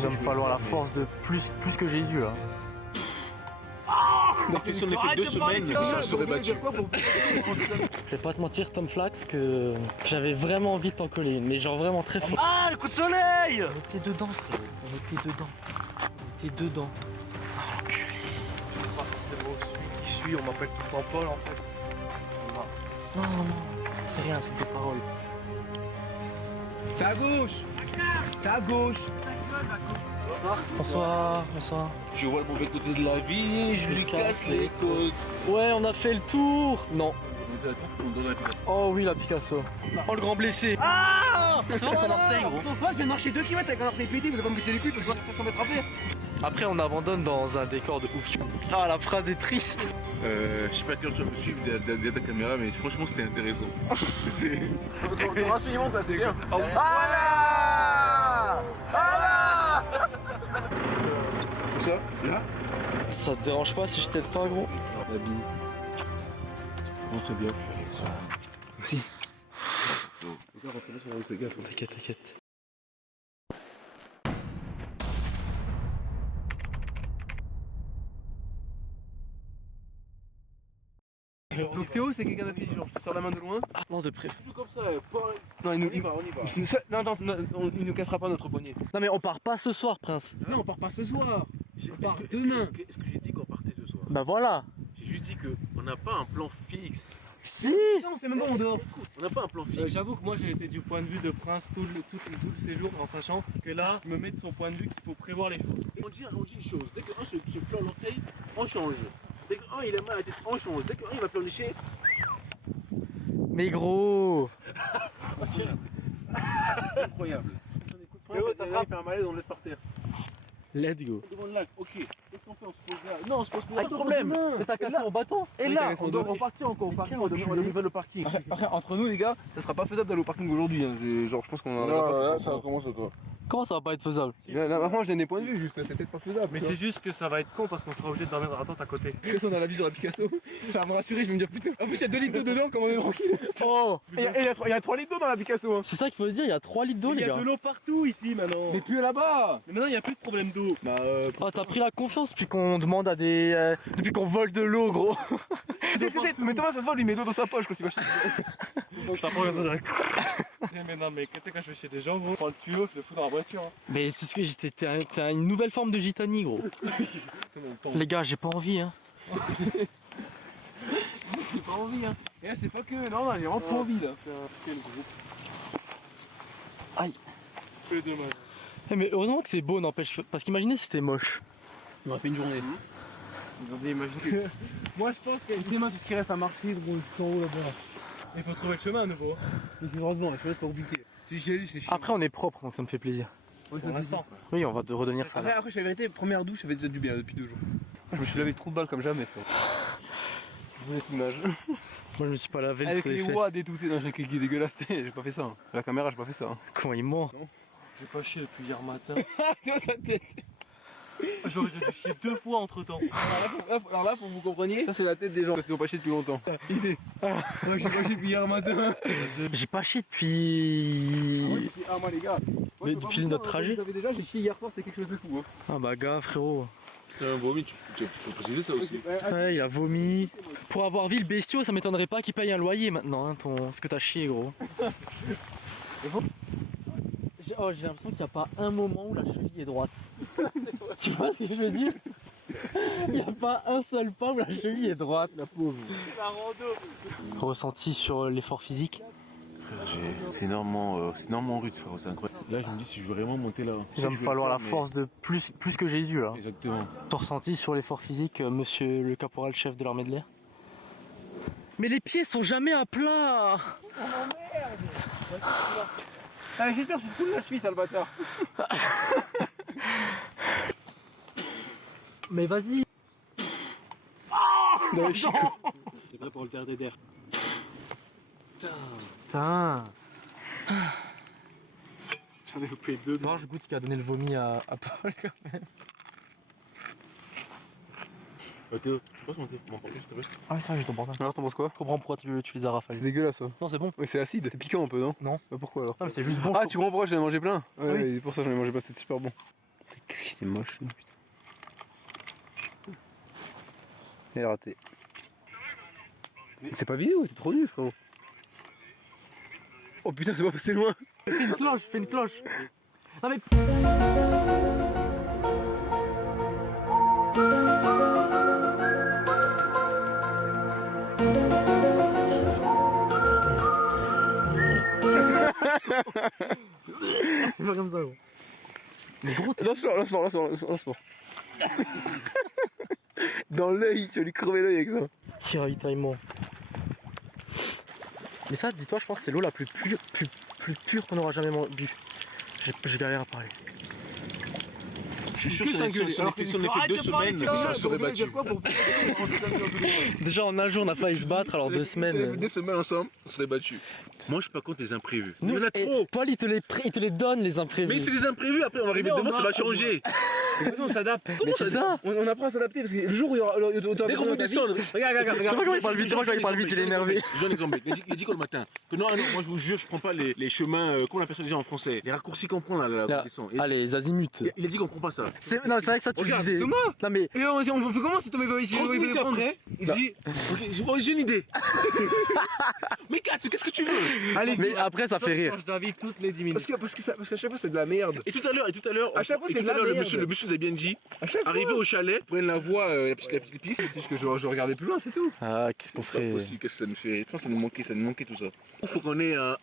Il va me falloir la force de plus que Jésus là. Si on a fait 2 semaines, ça serait battu. Je vais pas te mentir Tom Flax que j'avais vraiment envie de t'en coller une, mais genre vraiment très fort. Ah, le coup de soleil! On était dedans frérot, on était dedans. On était dedans. Pas forcément celui qui suis, on m'appelle tout le temps Paul en fait. Non, non, c'est rien, c'est des paroles. C'est à gauche. C'est à gauche. Bonsoir, bonsoir. Je vois le mauvais côté de la vie, je lui casse les côtes. Ouais, on a fait le tour. Non. On donne la pilote. Oh oui, la Picasso. Oh le grand blessé. Ah! Fais voir ton orteil gros. Moi je viens de marcher 2 km avec un orteil pété, vous allez pas me péter les couilles parce qu'on a 500 mètres à faire. Après on abandonne dans un décor de ouf. Ah la phrase est triste. Je sais pas quel tu vas me suivre derrière ta caméra, mais franchement c'était intéressant. Ton renseignement là, c'est bien. Où ça? Là? Ça te dérange pas si je t'aide pas gros? La bise. On très bien. Aussi. Regarde, on sur la route, gaffe. T'inquiète, t'inquiète. Donc Théo c'est quelqu'un d'intelligent, je te sors la main de loin. Ah non de près. Toujours comme ça, Non, il nous, on y va. il nous cassera pas notre poignet. Non mais on part pas ce soir Prince. Non, on part pas ce soir. On part Est-ce que- demain. Est-ce que j'ai dit qu'on partait ce soir? Bah voilà. J'ai juste dit qu'on n'a pas un plan fixe. Si. Non, c'est même pas on dehors. On n'a pas un plan fixe. J'avoue que moi j'ai été du point de vue de Prince tout le séjour en sachant que là je me mets de son point de vue qu'il faut prévoir les choses. On dit une chose, dès qu'un se fleure l'orteil, on change. Dès qu'un il a mal à la tête, on change. Dès qu'un il va pleurnicher, Mais gros. incroyable. Il fait un malaise, on le laisse par terre. Let's go. Devant le lac, ok. Qu'est-ce qu'on fait? On se pose là. Non, on se pose pas. Pas de problème. Mais t'as cassé mon bâton. Et là, on doit repartir encore au parking, on doit livrer le parking. Après, entre nous les gars, ça sera pas faisable d'aller au parking aujourd'hui. Hein. Genre, je pense qu'on en a pas. ça commence encore. Comment ça va pas être faisable? Là, maintenant, je donne des points de vue, juste, c'est peut-être pas faisable. Mais c'est juste que ça va être con parce qu'on sera obligé de dormir dans la tente à côté. que ça, on a la vie sur la Picasso. Ça va me rassurer, je vais me dire putain. En plus, il y a 2 litres d'eau dedans, comment on est tranquille. Oh. Il y a 3 litres d'eau dans la Picasso. Hein. C'est ça qu'il faut dire, il y a 3 litres d'eau Il les y a gars. de l'eau partout ici maintenant. C'est plus là-bas. Mais maintenant il n'y a plus de problème d'eau. Bah, Oh t'as pris la confiance depuis qu'on demande à des... depuis qu'on vole de l'eau gros. mais Thomas, ça se voit, lui met de l'eau dans sa poche quand il va chez Je t'apprends que ça doit Mais non mais quand je vais chez des gens gros, je prends le tuyau, je le fous dans la voiture. Hein. Mais c'est ce que j'étais... T'as une nouvelle forme de gitanie gros. Les gars j'ai pas envie hein. J'ai pas envie, hein. Et là, c'est pas que. Non, j'ai vraiment pas envie là. Quel groupe. Aïe. Que dommage. Mais heureusement que c'est beau n'empêche, parce qu'imaginez si c'était moche. On aurait fait une journée. Vous avez imaginé. Moi je pense qu'il Demain, tout ce qui reste à marcher, gros, tout en haut là-bas. faut trouver le chemin à nouveau. Donc, heureusement, je vais pas compliqué. Si j'y allais, c'est chiant. Après on est propre donc ça me fait plaisir. Ouais, Pour l'instant. Oui on va redevenir ça. Après, je suis la vérité, première douche, ça fait déjà du bien depuis 2 jours. Je me suis lavé trop de balles comme jamais, frère. Je vous laisse l'image. Moi je me suis pas lavé le Avec truc les des fesses. wads et tout, non, j'ai cliqué dégueulasse, j'ai pas fait ça. Hein. La caméra, j'ai pas fait ça. Hein. Comment il ment. J'ai pas chié depuis hier matin. Dans sa tête. J'aurais dû chier 2 fois entre temps. Alors là, pour que vous compreniez, ça c'est la tête des gens qui ont pas chié depuis longtemps. Idée. Moi, j'ai pas chié depuis hier matin. J'ai pas chié depuis... Ah, moi, les gars. Mais depuis notre trajet. Vous savez déjà, j'ai chié hier soir, c'était quelque chose de fou. Hein. Ah bah gars frérot. C'est un vomi, tu peux préciser ça aussi. Ouais il a vomi. Pour avoir vu le bestiau ça m'étonnerait pas qu'il paye un loyer maintenant hein, ce que t'as chié gros. Oh j'ai l'impression qu'il n'y a pas un moment où la cheville est droite. Tu vois ce que je veux dire? Il n'y a pas un seul pas où la cheville est droite, la pauvre. La rando. Ressenti sur l'effort physique. C'est énormément rude, frère, c'est incroyable. Là, je me dis si je veux vraiment monter là. Il va me falloir la force de plus que Jésus là. Exactement. Ton ressenti sur l'effort physique, monsieur le caporal chef de l'armée de l'air? Mais les pieds sont jamais à plat. Ah, j'espère que tu te fous de la cheville, sale bâtard. Mais vas-y. Dans les chicots. T'es prêt pour le garder d'air. Putain. J'en ai loupé 2. Non, je goûte ce qui a donné le vomi à Paul quand même. Théo, tu penses monter m'en parler, s'il te plaît? Ah ça j'ai ton portable. Alors, t'en penses quoi? Je comprends pourquoi tu les as rafalés. C'est dégueulasse ça. Non c'est bon. Ouais, c'est acide, c'est piquant un peu, non? Non. Bah pourquoi alors? Non mais c'est juste bon. Ah, tu comprends pourquoi j'en ai mangé plein? Ouais, Oui. et pour ça j'en ai mangé pas, c'était super bon. Qu'est-ce qu'il était moche, lui, putain. Il est raté. C'est pas vidéo, t'es trop nul, frérot. Oh putain, c'est pas passé loin. Fais une cloche, fais une cloche. Non mais... C'est pas comme ça, gros. Mais gros, Lance-moi. Dans l'œil, tu vas lui crever l'œil avec ça. Tiraillement. Mais ça, dis-toi, je pense que c'est l'eau la plus pure qu'on aura jamais bu. Je galère à parler. Je suis sûr que si on avait fait 2 semaines, ça serait battu. Déjà en un jour on a failli se battre, alors 2 semaines. 2 semaines ensemble, on serait battu. Moi je suis pas contre les imprévus. Il y en a et trop. Paul il te les donne les imprévus. Mais c'est les imprévus, après on va arriver devant, ça va changer. On s'adapte. Mais c'est ça. On apprend à s'adapter parce que le jour où il y aura. Dès qu'on veut descendre. Regarde. Tu vois comment il parle vite, il parle vite, il est énervé. Je donne un exemple. Il dit quoi le matin? Que non, moi je vous jure, je prends pas les chemins, comment on appelle ça déjà en français? Les raccourcis qu'on prend là, quand ils sont. Ah les azimuts. Il a dit qu'on prend pas ça. Non c'est vrai que ça tu le Regarde, disais. Thomas. Non mais Et on fait comment si Thomas va ici? 30 minutes après, il dit j'ai une idée. Mais Kat, qu'est-ce que tu veux? Allez, mais après ça fait rire. Change d'avis toutes les 10 minutes. parce qu'à chaque fois c'est de la merde. Et tout à l'heure, À chaque fois, c'est de la le merde. monsieur nous a bien dit, À chaque fois. arrivé au chalet, prenez la voie, la petite piste, C'est juste que je regardais plus loin, c'est tout. Ah qu'est-ce qu'on c'est pas ferait. possible, qu'est-ce que ça nous fait? Ça nous manquait tout ça. Il faut qu'on ait un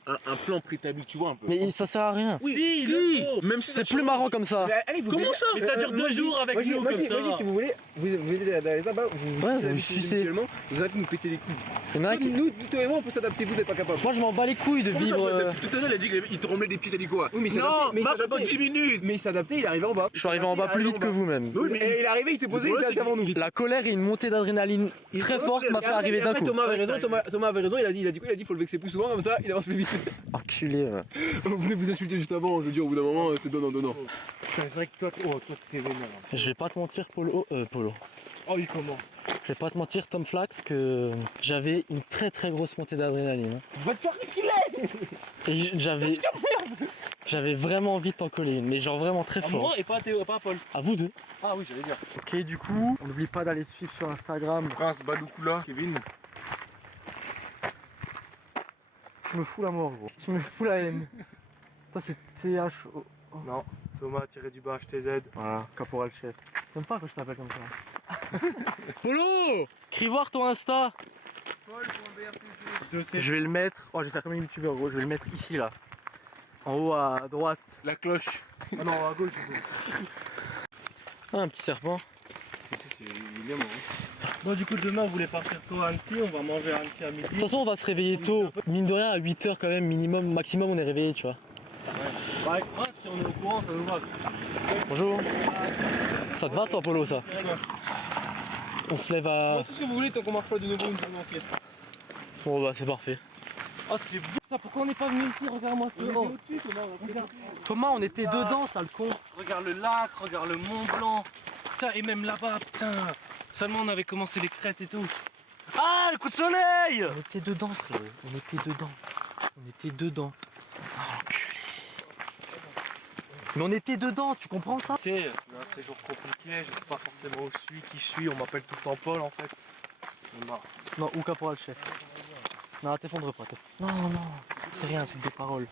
plan préétabli, tu vois un peu. Mais ça sert à rien. Oui, si, même si ça C'est plus marrant comme ça. Allez, vous Comment ça? Mais ça dure 2 jours avec nous comme ça. Moi, si vous voulez, vous venez d'aller là-bas, vous sucez. Vous allez nous péter les couilles. Il y en a qui- Nous, toi et moi, on peut s'adapter, vous êtes pas capable. Moi je m'en bats les couilles de vivre. Tout à l'heure, il a dit qu'il te remet des pieds, t'as dit quoi? Oui, mais il Non, s'adaptait, mais il marche s'adaptait. pas 10 minutes. Mais il s'est adapté, il est arrivé en bas. Je suis arrivé en bas plus vite que vous même. Oui, mais Et il est arrivé, il s'est posé, il Le était problème, assez avant nous. La colère et une montée d'adrénaline très forte m'a fait arriver d'un coup. Thomas avait raison, Thomas avait raison, il a dit quoi? Il a dit faut le vexer plus souvent, comme ça, il avance plus vite. Enculé. Ouais. Vous venez vous insulter juste avant, je veux dire, au bout d'un moment, c'est donnant. C'est vrai que toi t'es vénère. Je vais pas te mentir Polo. Oh il commence. Je vais pas te mentir Tom Flax que j'avais une très très grosse montée d'adrénaline. Va te faire Et j'avais vraiment envie de t'en coller une, mais genre vraiment très À fort. moi et pas à Théo, pas à Paul. À vous deux. Ah oui j'allais dire. Ok du coup, on n'oublie pas d'aller suivre sur Instagram. Prince Badoukoula, Kevin. Tu me fous la mort gros. Tu me fous la haine. Toi c'est THO. Non, Thomas tiré du bas HTZ. Voilà, caporal chef. T'aimes pas quand je t'appelle comme ça. Polo, crie voir ton Insta. Je vais le mettre. Oh, je vais faire comme un youtubeur gros. Je vais le mettre ici là. En haut à droite. La cloche. Ah non à gauche. Ah, un petit serpent. Bon du coup demain on voulait partir tôt à Annecy, on va manger à Annecy à midi. De toute façon, on va se réveiller tôt. Mine de rien, à 8h quand même, minimum, maximum, on est réveillé, tu vois. Bah avec Prince si on est au courant ça nous va. Bonjour. Ça te va toi Polo ça? On se lève à... Tout ce que vous voulez tant qu'on marche pas de nouveau une semaine entière. Bon bah c'est parfait. Oh c'est beau. Ça, pourquoi on n'est pas venu ici? Regarde-moi ce Au-dessus Thomas, regarde. Thomas, on était dedans, sale con. Regarde le lac, regarde le Mont Blanc. Putain et même là-bas, putain. Seulement on avait commencé les crêtes et tout. Ah le coup de soleil. On était dedans frérot, on était dedans. On était dedans. Ah, enculé. Mais on était dedans, tu comprends ça? Tu sais, j'ai un séjour compliqué, je sais pas forcément où je suis, qui je suis, on m'appelle tout le temps Paul en fait. J'en ai marre. Non, ou caporal chef. Non, t'effondre pas. Non, non, c'est rien, c'est des paroles.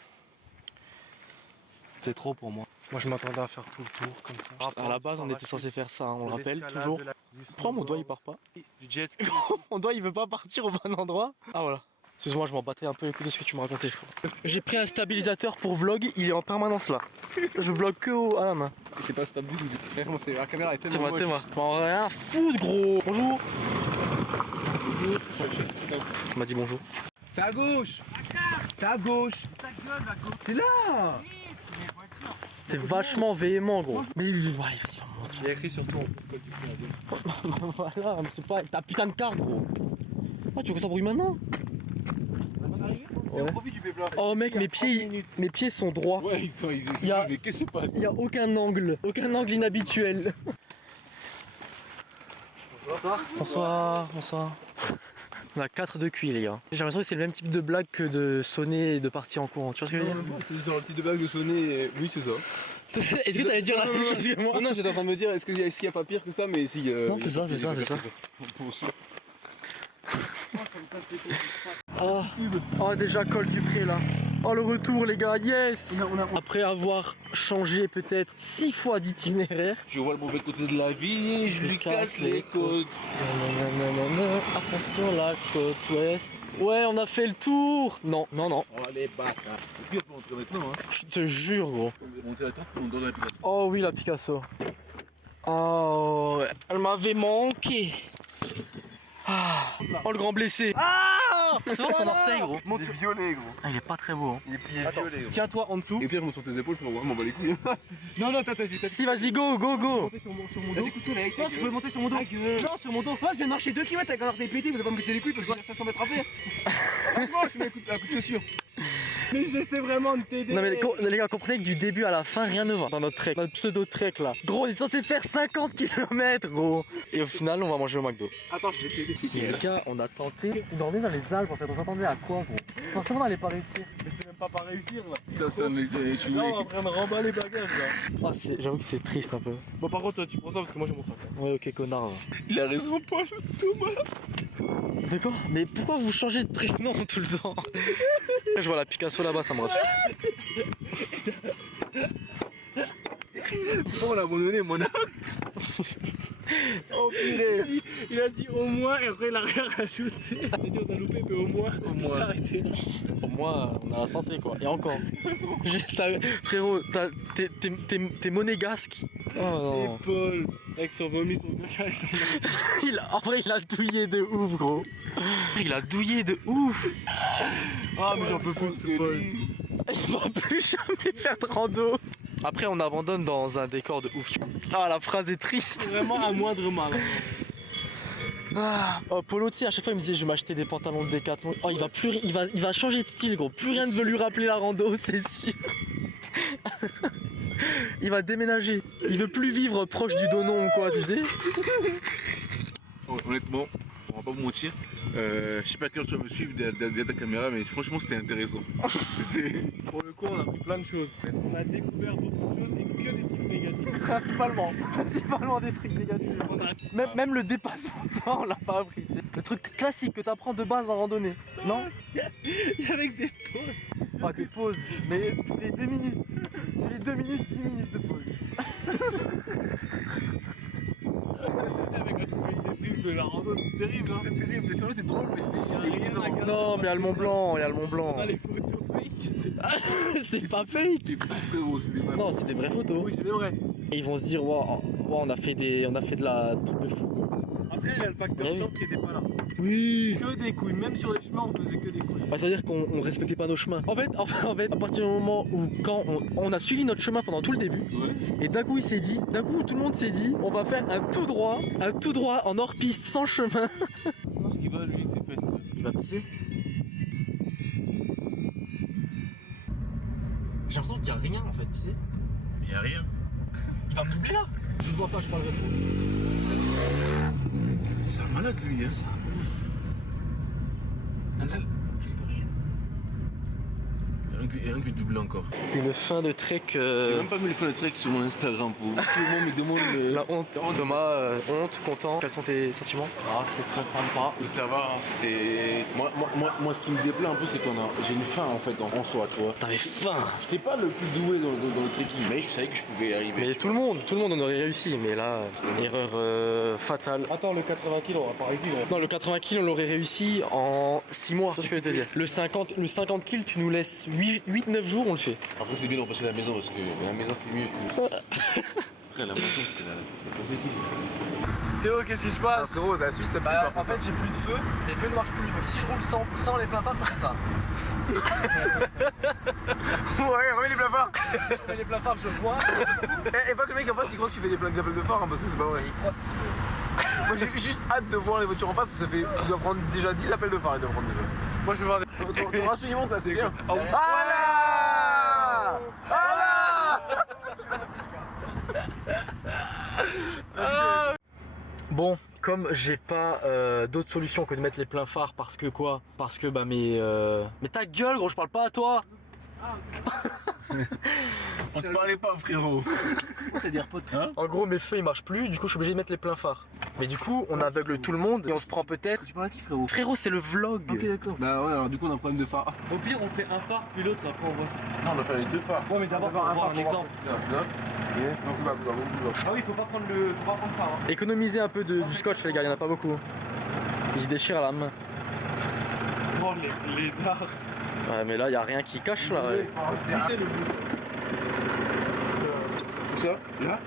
C'est trop pour moi. Moi je m'attendais à faire tout le tour comme ça. À la base, on était censé faire ça, hein, on le rappelle toujours. Pourquoi mon doigt il part pas? Du jet ski. Mon doigt il veut pas partir au bon endroit. Ah voilà. Excuse-moi, je m'en battais un peu les couilles de ce que tu me racontais. J'ai pris un stabilisateur pour vlog, il est en permanence là. Je vlog que à la main. C'est pas stable du tout. Vraiment, la caméra est tellement T'es moi. Bon, rien à foutre gros. Bonjour. Tu m'as dit bonjour. C'est à gauche. C'est à gauche. C'est là. T'es vachement véhément gros. Mais ouais, vas-y, va me montrer. Il y a écrit sur ton. Voilà, mais c'est pas ta putain de carte gros. Ah, tu veux que ça brouille maintenant? Ouais. Oh mec, mes pieds sont droits. Ouais, ils sont Il y a- mais qu'est-ce qui se passe? Il y a aucun angle inhabituel. Bonsoir. On a 4 de QI les gars. J'ai l'impression que c'est le même type de blague que de sonner et de partir en courant. Tu vois ce que je veux dire? C'est genre le petit de blague de sonner. Oui, c'est ça. Est-ce que t'allais dire la même chose que moi? Non, j'étais en train de me dire, est-ce qu'il y a pas pire que ça, mais si. Non, c'est ça, c'est ça, c'est ça. Oh, déjà col du pré là. Oh, le retour les gars, yes. Après avoir changé peut-être 6 fois d'itinéraire. Je vois le mauvais côté de la vie, je lui casse les côtes. Attention la côte ouest. Ouais, on a fait le tour. Non, non, non. Oh les bâtards. Et puis on peut rentrer maintenant, hein. Je te jure gros. On va monter la tente, on donne la pièce. Oh oui, la Picasso. Oh, elle m'avait manqué. Ah. Oh, le grand blessé. Ah, ton orteil, gros. Il est violet, gros. Ah, il est pas très beau. Hein. Il est violet, gros. Tiens-toi en dessous. Et puis je monte sur tes épaules, frérot, m'en bats les couilles. Non, non, t'as Si, vas-y, go, go, go. monter sur mon dos. Non, tu peux monter sur mon dos. Non, sur mon dos. Ah, je viens de marcher 2 km avec un orteil pété, vous allez pas me péter les couilles parce qu'il y a 500 mètres à faire. Franchement, je mets un coup de chaussure. Mais j'essaie vraiment de t'aider. Non, mais les gars, comprenez que du début à la fin, rien ne va dans notre trek, notre pseudo-trek là. Gros, on est censé faire 50 km, gros. Et au final, on va manger au McDo. Attends, je vais t'aider. Les gars, on a tenté d'emmener dans les Alpes en fait. On s'attendait à quoi, gros? Forcément, on allait pas réussir. Mais c'est même pas réussir là. Putain, ça on est échoué. Là, on est en train de remballer les bagages là. Ah, j'avoue que c'est triste un peu. Bon, par contre, toi, tu prends ça parce que moi j'ai mon sac. Ouais, ok, connard. Il a raison, Paul, Thomas. D'accord? Mais pourquoi vous changez de prénom tout le temps? Je vois la Picasso là-bas, ça me rassure. Pourquoi on l'a abandonné, mon âme? Oh purée. Il a dit au moins et après il a rien rajouté. Il a dit on a loupé, mais au moins. Il s'est arrêté. Pour moi, on a la santé quoi. Et encore. Frérot, t'es monégasque. Oh non. Et Paul, avec son vomi, son caca. En vrai, il a douillé de ouf, gros. Il a douillé de ouf. Ah, mais j'en peux plus, Paul. Il va plus jamais faire de rando. Après, on abandonne dans un décor de ouf. Ah, la phrase est triste. C'est vraiment un moindre mal. Ah. Oh, Polo, tu sais, à chaque fois, il me disait je vais m'acheter des pantalons de Decathlon. Oh, il va changer de style, gros. Plus rien ne veut lui rappeler la rando, c'est sûr. Il va déménager. Il veut plus vivre proche du Donon ou quoi, tu sais. Honnêtement, on va pas vous mentir. Je sais pas à quelle heure tu vas me suivre derrière ta caméra, mais franchement, c'était intéressant. Pour le coup, on a appris plein de choses. On a découvert beaucoup de choses et que des trucs négatifs. Principalement des trucs négatifs. Même le dépassement de soi, on l'a pas appris. Tu sais. Le truc classique que t'apprends de base en randonnée. Non? Avec des pauses. Pas des pauses, mais toutes les 2 minutes. Tous les 2 minutes, 10 minutes de pause. Avec un truc terrible de la rando, c'est terrible. Hein. C'est terrible, c'est drôle, mais c'était Rien à garder. Non, mais il y a le Mont Blanc, il y a le Mont Blanc. On a les photos fake. C'est pas fake. C'était pas frérot, c'était pas. Non, c'est des vraies photos. Oui, c'est vrai. Et ils vont se dire, waouh, on a fait de la truc de fou. Quoi. Après, il y a le facteur Oui. chance qui était pas là. Oui. Que des couilles, même sur les chemins, on faisait que des couilles. Bah, c'est-à-dire qu'on respectait pas nos chemins. En fait, à partir du moment où quand on a suivi notre chemin pendant tout le début, et d'un coup tout le monde s'est dit, on va faire un tout droit en hors-piste sans chemin. Je pense qu'il va lui, c'est fait. Il va pisser. J'ai l'impression qu'il y a rien en fait, tu sais. Il y a rien. Il va me doubler là. Je le vois pas, je parlerai trop. C'est un malade lui, hein. Il y a rien qui double encore. Une fin de trek. J'ai même pas mis le fin de trek sur mon Instagram pour tout le monde me demande La honte. Thomas, honte, content. Quels sont tes sentiments? Ah, c'était très sympa. le serveur. C'était. Moi, ce qui me déplaît un peu, c'est j'ai une faim en fait en soi, tu vois. T'avais faim. J'étais pas le plus doué dans le trekking, mais je savais que je pouvais y arriver. Mais tout le monde on aurait réussi. Mais là, erreur fatale. Attends, le 80 kg, on va pas réussir. Non, le 80 kills, on l'aurait réussi en 6 mois. C'est ce que je veux te dire. Le 50 kills, tu nous laisses 8-9 jours, on le fait. Après, c'est bien de repasser à la maison parce que la maison c'est mieux que. Après, la maison c'est la Théo, qu'est-ce qui se passe? Frérot, la Suisse ça pue En fait, j'ai plus de feu, les feux ne marchent plus. Donc si je roule sans les pleins phares, ça fait ça. Ouais, remets les plafards. Je mets les pleins phares, je vois. Et pas que le mec en face il croit que tu fais des plaques d'appel de phare hein, parce que c'est pas vrai. Il croit ce qu'il veut. Moi j'ai juste hâte de voir les voitures en face parce que ça fait. Il doit prendre déjà 10 appels de phare, il doit prendre déjà. Moi, je vais voir des. Ton ratio il monte là, c'est bien. Oh. Ah là Bon, comme j'ai pas d'autre solution que de mettre les pleins phares parce que quoi? Parce que bah mais ta gueule gros, je parle pas à toi. On te parlait pas, frérot. T'as des AirPods, hein? En gros, mes feux ils marchent plus, du coup je suis obligé de mettre les pleins phares. Mais du coup, on aveugle tout le monde et on se prend peut-être. Tu parles à qui, frérot? Frérot, c'est le vlog. Ok, d'accord. Bah ouais, alors du coup, on a un problème de phare. Au pire, on fait un phare puis l'autre, après on voit ça. Non, on va faire les deux phares. Ouais, mais d'abord, on va voir un exemple. Ah oui, faut pas prendre ça. Hein. Économisez un peu du scotch, les gars, il y en a pas beaucoup. Il se déchire à la main. Oh, les dards. Ouais, mais là, il y a rien qui cache là. Ouais. Si c'est le bout. Tout ça, là?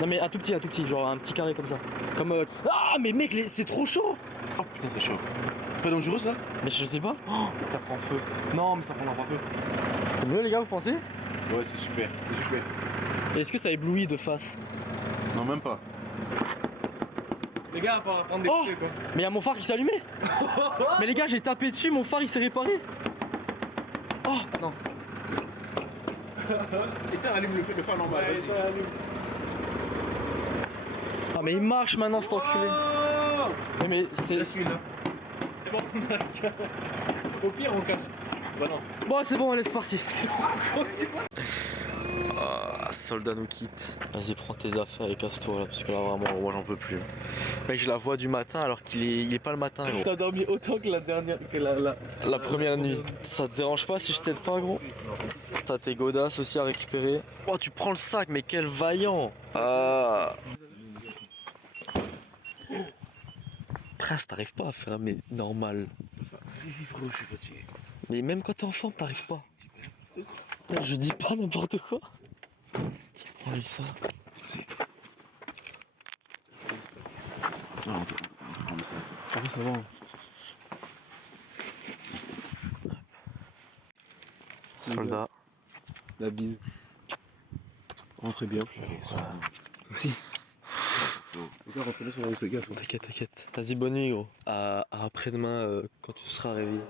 Non, mais un tout petit, genre un petit carré comme ça. Comme. Ah, mais mec, c'est trop chaud! Oh putain, c'est chaud. Pas dangereux ça? Mais je sais pas. Ça prend feu. Non, mais ça prendra pas feu. C'est mieux, les gars, vous pensez? Ouais, c'est super, c'est super. Et est-ce que ça éblouit de face? Non, même pas. Les gars, il va prendre des Oh coups, quoi. Mais il y a mon phare qui s'est allumé! Mais les gars, j'ai tapé dessus, mon phare il s'est réparé! Oh non! Éteins, allume le phare normal, vas-y. Ah, mais il marche maintenant, cet enculé! Mais c'est. Je suis là. C'est bon, on a le cœur. Au pire, on cache. Bah non. Bon, c'est bon, allez, c'est parti! Ah, soldat nous quitte. Vas-y, prends tes affaires et casse-toi là, parce que là vraiment, moi j'en peux plus. Mec, je la vois du matin alors qu'il est pas le matin, gros. T'as dormi autant que la dernière. Que La première nuit. Ça te dérange pas si je t'aide pas, gros? T'as tes godasses aussi à récupérer. Oh, tu prends le sac, mais quel vaillant! Ah. Prince, t'arrives pas à faire, mais normal. Si, frérot, je suis fatigué. Mais même quand t'es en forme, t'arrives pas. Je dis pas n'importe quoi. Tiens, prends-lui ça. Non, Par contre, ça va. Soldat. La bise. Rentrez bien. aussi. Les gars, rentrez bien sur la route, les gars. T'inquiète. Vas-y, bonne nuit, gros. À après-demain, quand tu seras réveillé.